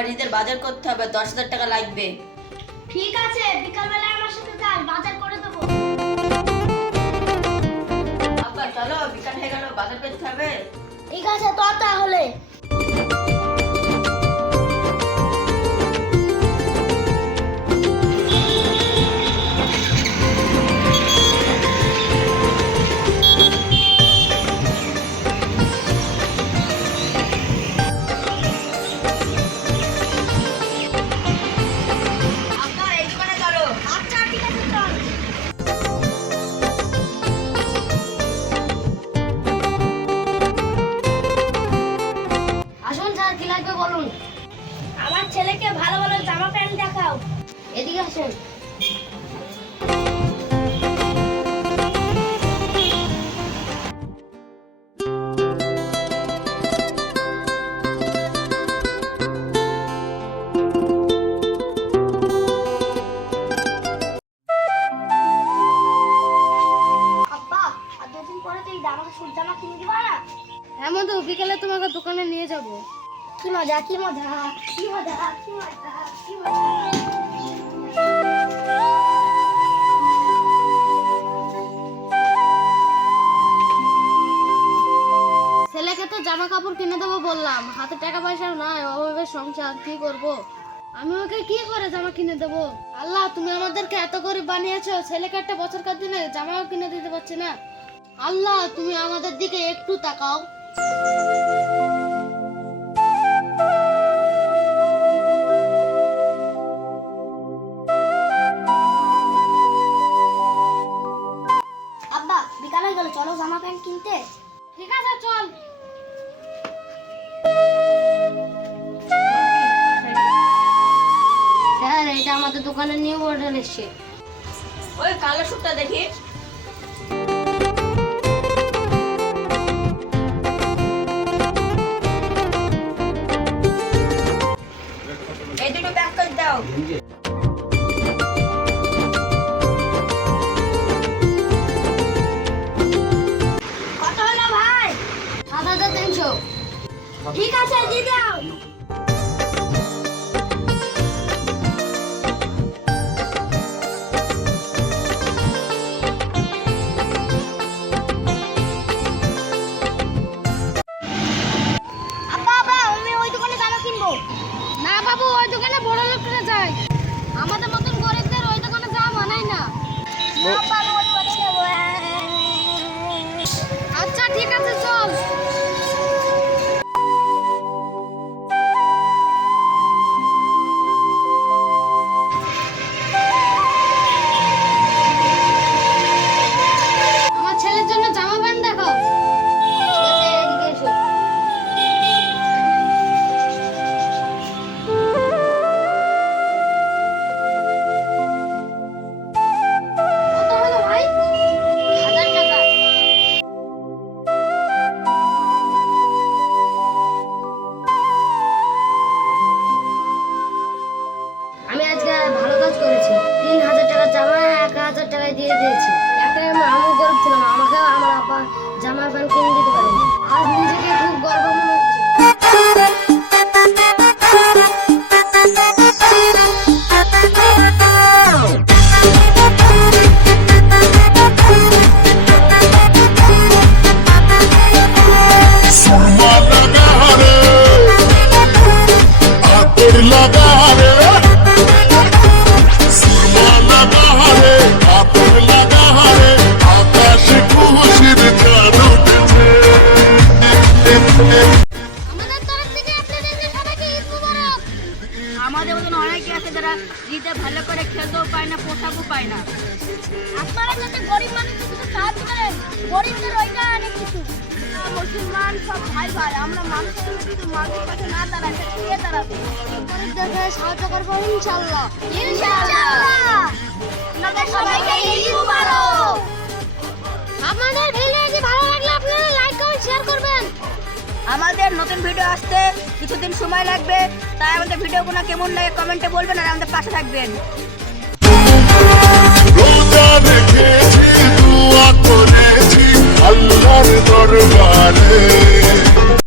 আমার ঈদের বাজার করতে হবে দশ হাজার টাকা লাগবে। ঠিক আছে বিকালবেলা আমার সাথে যাস বাজার করে দেবো। আব্বা চলো বিকাল হয়ে গেল বাজার করতে হবে। ঠিক আছে তো তাহলে। এদিকে আসুন। আব্বা আর দুদিন পরে তুই আমাকে সুট জামা কিনে দিবা না? হ্যাঁ বিকেলে তোমাকে দোকানে নিয়ে যাব। কি মজা কি মজা কি মজা কি মজা কি মজা। কাপড় কিনে দেবো বললাম। হাতে টাকা পয়সা নাই, অভাবে সংসার, কি করব? আমি ওকে কি করে জামা কিনে দেবো? আল্লাহ, তুমি আমাদেরকে এত গরিব বানিয়েছো ছেলেকে একটা বছর কার দিনে জামাও কিনে দিতে পারছি না। আল্লাহ, তুমি আমাদের দিকে একটু তাকাও। দোকানে নিউ মডেল এসছে। ওই কালো স্যুটটা দেখি। দুটো প্যাক করে দাও। ভাই। সাত হাজার তিনশো। ঠিক আছে দিয়ে দোকানে বড় লোকরা যায়। আমাদের মতন গরিবদের ওই দোকানে যাওয়া মানায় না। আমিও গরিব ছিলাম আমাকে আমার আপা জামা প্যান্ট কিনে দিতে পারেনি পায় না পোশাকও পায় না। আপনারা যাতে গরিব মানুষকে কিছু সাহায্য করেন গরিবদের ওইটা অনেক কিছু। মুসলমান সব ভাই ভাই আমরা মানুষের যদি মানুষের কাছে না দাঁড়াই সে কে দাঁড়াবে? গরিবদেরকে সাহায্য করব ইনশাল্লাহ। ইনশাআল্লাহ আপনাদের সবাইকে ঈদ মুবারক। আমাদের ভিডিওটি ভালো লাগলে আপনারা লাইক কমেন্ট শেয়ার করবেন। আমাদের নতুন ভিডিও আসতে কিছুদিন সময় লাগবে তাই আমাদের ভিডিওগুলো কেমন লাগে কমেন্টে বলবেন আর আমাদের পাশে থাকবেন। রেখেছি দুয়া করেছি আল্লাহর দরবারে।